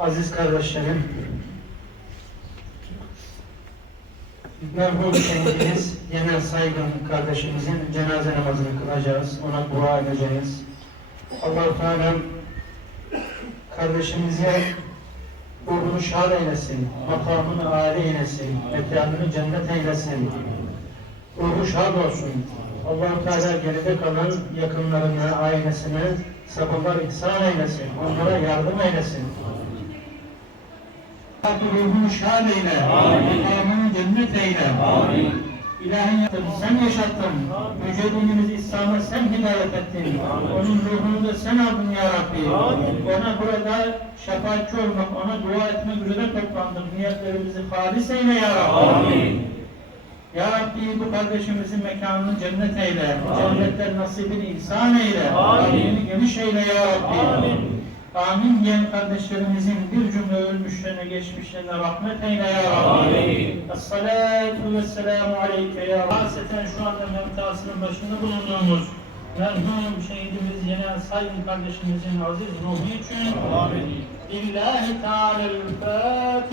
aziz kardeşlerim, merhum şehidimiz Yener Saygın kardeşimizin cenaze namazını kılacağız, ona dua edeceğiz. allah Teala kardeşimize ruhunu şad eylesin, makamını âli eylesin, mekanını cennet eylesin. Ruhu şad olsun. allah Teala geride kalan yakınlarını, ailesine sabırlar ihsan eylesin, onlara yardım eylesin. Rabbi ruhunu şad eyle, makamını cennet eyle. Amin. İlahi yaptın, sen yaşattın. Vücudumuzu İslam'a sen hidayet ettin. Onun ruhunu da sen aldın ya Rabbi. Ona burada şefaatçi olmak, ona dua etmek üzere toplandık. Niyetlerimizi halis eyle ya Rabbi. Amin. Ya Rabbi bu kardeşimizin mekanını cennet eyle. Cennetten nasibini ihsan eyle. Amin. Geniş eyle ya Rabbi. Amin. Amin diyen kardeşlerimizin bir cümle ölmüşlerine, geçmişlerine rahmet eyle ya Rabbi. Esselatu ve selamu aleyke ya Rabbi. Haseten şu anda mevtasının başında bulunduğumuz merhum şehidimiz Yener Saygın kardeşimizin aziz ruhu için Amin. İllahi Teala'l-Fatiha.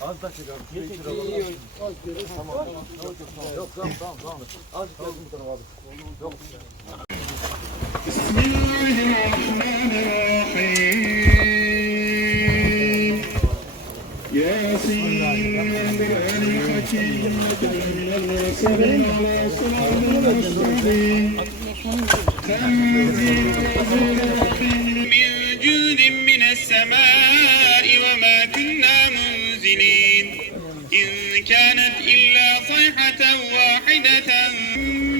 Az da çıkar. Geçir alalım. Tamam. Yok tamam tamam tamam. Az da çıkar. Yok. من جود من السماء وما كنا منزلين. إن كانت إلا صيحة واحدة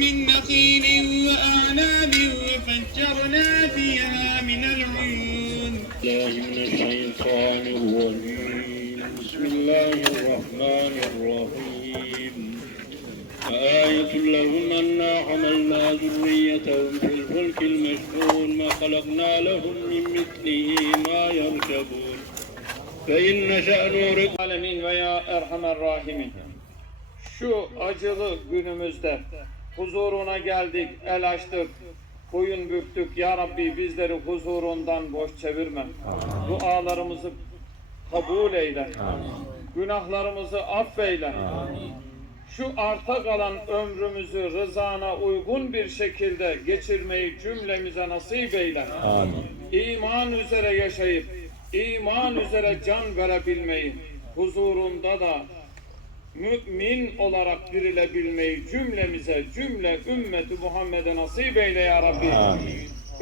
من نخيل وأعناب وفجرنا فيها من العيون. الله من الشيطان الرجيم. بسم الله الرحمن الرحيم. آية لهم أنا حملنا ذريتهم في الفلك المشحون ما خلقنا لهم من مثله ما يركبون فإن نشأ نورق Alemin ve ya Erhamer Rahimin. Şu acılı günümüzde huzuruna geldik, el açtık, boyun büktük. Ya Rabbi bizleri huzurundan boş çevirme. Dualarımızı kabul eyle. Günahlarımızı affeyle. Şu arta kalan ömrümüzü rızana uygun bir şekilde geçirmeyi cümlemize nasip eyle. İman üzere yaşayıp, iman üzere can verebilmeyi, huzurunda da mümin olarak dirilebilmeyi cümlemize, cümle ümmeti Muhammed'e nasip eyle ya Rabbi.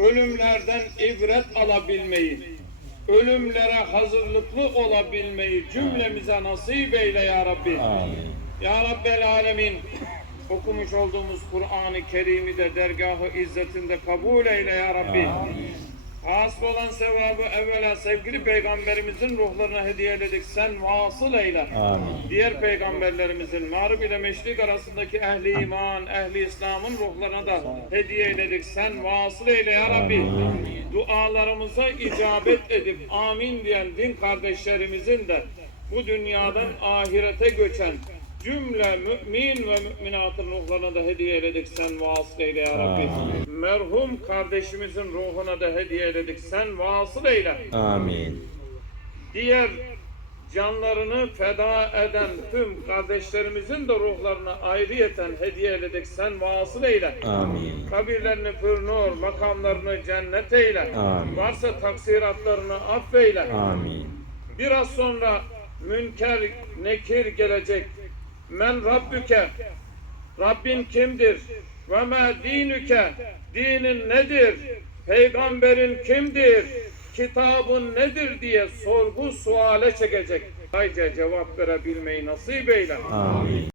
Ölümlerden ibret alabilmeyi, ölümlere hazırlıklı olabilmeyi cümlemize nasip eyle ya Rabbi. Ya Rabbel Alemin okumuş olduğumuz Kur'an-ı Kerim'i de dergahı izzetinde kabul eyle ya Rabbi. Hasıl olan sevabı evvela sevgili peygamberimizin ruhlarına hediye ededik. Sen vasıl eyle. Amin. Diğer peygamberlerimizin mağrib ile meşrik arasındaki ehli iman, ehli İslam'ın ruhlarına da hediye eyledik. Sen vasıl eyle ya Rabbi. Dualarımıza icabet edip amin diyen din kardeşlerimizin de bu dünyadan ahirete göçen cümle mümin ve müminatın ruhlarına da hediye eyledik. Sen vasıl eyle ya Rabbi. Merhum kardeşimizin ruhuna da hediye eyledik. Sen vasıl eyle Amin. diğer canlarını feda eden tüm kardeşlerimizin de ruhlarına ayrıyeten hediye eyledik. Sen vasıl eyle. Amin. Kabirlerini pür nur, makamlarını cennet eyle. Amin. Varsa taksiratlarını affeyle. Amin. Biraz sonra münker, nekir gelecek. Men Rabbüke, Rabbin kimdir? Ve me dinüke, dinin nedir? Peygamberin kimdir? Kitabın nedir diye sorgu suale çekecek. Hayca cevap verebilmeyi nasip eyle. Amin.